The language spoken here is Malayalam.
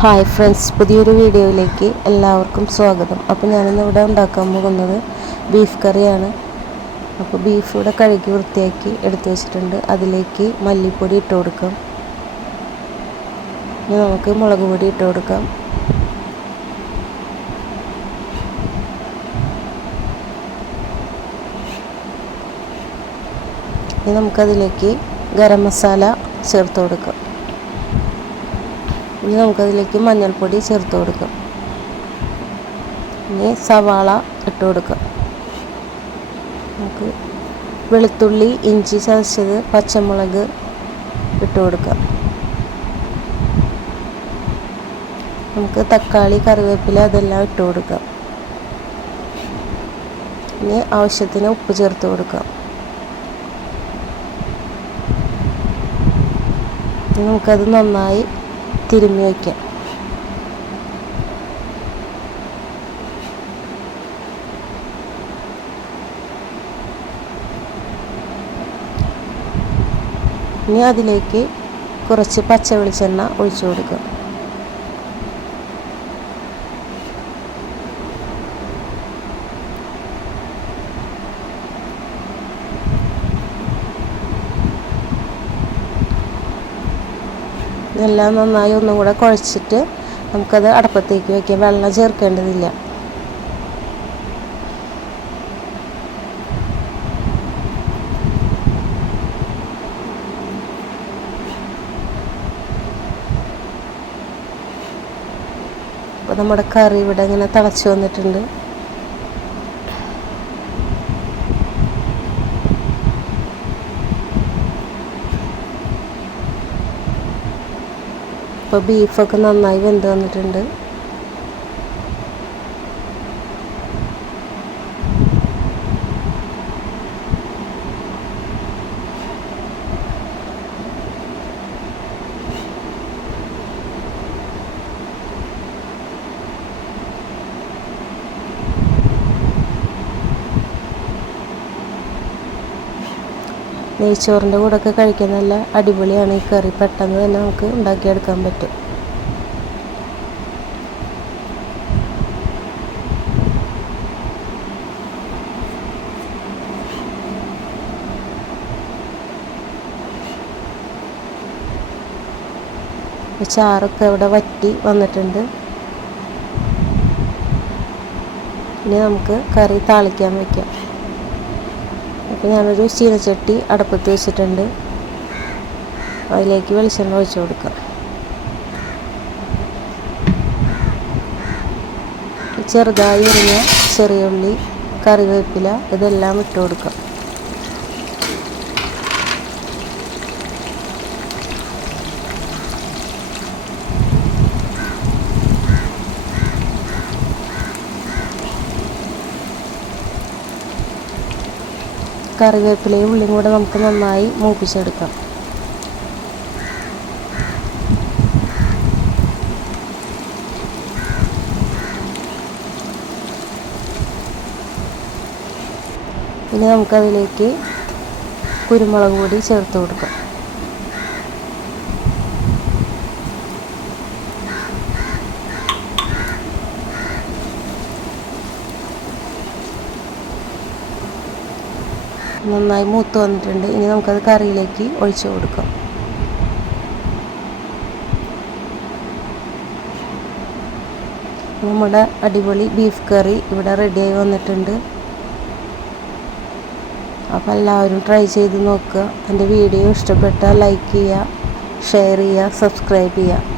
ഹായ് ഫ്രണ്ട്സ് പുതിയൊരു വീഡിയോയിലേക്ക് എല്ലാവർക്കും സ്വാഗതം. അപ്പോൾ ഞാനിന്ന് ഇവിടെ ഉണ്ടാക്കാൻ പോകുന്നത് ബീഫ് കറിയാണ്. അപ്പോൾ ബീഫ് ഇവിടെ കഴുകി വൃത്തിയാക്കി എടുത്തു വെച്ചിട്ടുണ്ട്. അതിലേക്ക് മല്ലിപ്പൊടി ഇട്ട് കൊടുക്കാം. ഇനി നമുക്ക് മുളക് പൊടി ഇട്ട് കൊടുക്കാം. ഇനി നമുക്കതിലേക്ക് ഗരം മസാല ചേർത്ത് കൊടുക്കാം. ഇനി നമുക്കതിലേക്ക് മഞ്ഞൾപ്പൊടി ചേർത്ത് കൊടുക്കാം. ഇനി സവാള ഇട്ട് കൊടുക്കാം. നമുക്ക് വെളുത്തുള്ളി ഇഞ്ചി ചതച്ചത് പച്ചമുളക് ഇട്ട് കൊടുക്കാം. നമുക്ക് തക്കാളി കറിവേപ്പില അതെല്ലാം ഇട്ട് കൊടുക്കാം. ഇനി ആവശ്യത്തിന് ഉപ്പ് ചേർത്ത് കൊടുക്കാം. നമുക്കത് നന്നായി തിരുമ്മി വയ്ക്കുക ഇനി അതിലേക്ക് കുറച്ച് പച്ച വെളിച്ചെണ്ണ ഒഴിച്ചു കൊടുക്കുക ഇതെല്ലാം നന്നായി ഒന്നും കൂടെ കുഴച്ചിട്ട് നമുക്കത് അടപ്പത്തേക്ക് വയ്ക്കാം വെള്ളം ചേർക്കേണ്ടതില്ല. അപ്പോൾ നമ്മുടെ കറി ഇവിടെ ഇങ്ങനെ തിളച്ച് വന്നിട്ടുണ്ട്. ഇപ്പോൾ ബീഫൊക്കെ നന്നായി വെന്ത് വന്നിട്ടുണ്ട്. നെയ്ച്ചോറിന്റെ കൂടെയൊക്കെ കഴിക്കാൻ നല്ല അടിപൊളിയാണ്. ഈ കറി പെട്ടെന്ന് തന്നെ നമുക്ക് ഉണ്ടാക്കിയെടുക്കാൻ പറ്റും. ചാറൊക്കെ ഇവിടെ വറ്റി വന്നിട്ടുണ്ട്. ഇനി നമുക്ക് കറി താളിക്കാൻ വയ്ക്കാം അപ്പോൾ ഞാനൊരു ചീനച്ചട്ടി അടപ്പത്ത് വെച്ചിട്ടുണ്ട്. അതിലേക്ക് വെളിച്ചെണ്ണ ഒഴിച്ചു കൊടുക്കാം. ചെറുതായി എറിഞ്ഞ ചെറിയ ഉള്ളി കറിവേപ്പില ഇതെല്ലാം ഇട്ട് കൊടുക്കാം. കറിവേപ്പിലയും ഉള്ളിയും കൂടെ നമുക്ക് നന്നായി മൂപ്പിച്ചെടുക്കാം. ഇനി നമുക്കതിലേക്ക് കുരുമുളക് പൊടി ചേർത്ത് കൊടുക്കാം. നന്നായി മൂത്ത് വന്നിട്ടുണ്ട്. ഇനി നമുക്കത് കറിയിലേക്ക് ഒഴിച്ചു കൊടുക്കാം. നമ്മുടെ അടിപൊളി ബീഫ് കറി ഇവിടെ റെഡിയായി വന്നിട്ടുണ്ട്. അപ്പോൾ എല്ലാവരും ട്രൈ ചെയ്ത് നോക്കുക. എന്റെ വീഡിയോ ഇഷ്ടപ്പെട്ടാൽ ലൈക്ക് ചെയ്യുക ഷെയർ ചെയ്യുക സബ്സ്ക്രൈബ് ചെയ്യുക.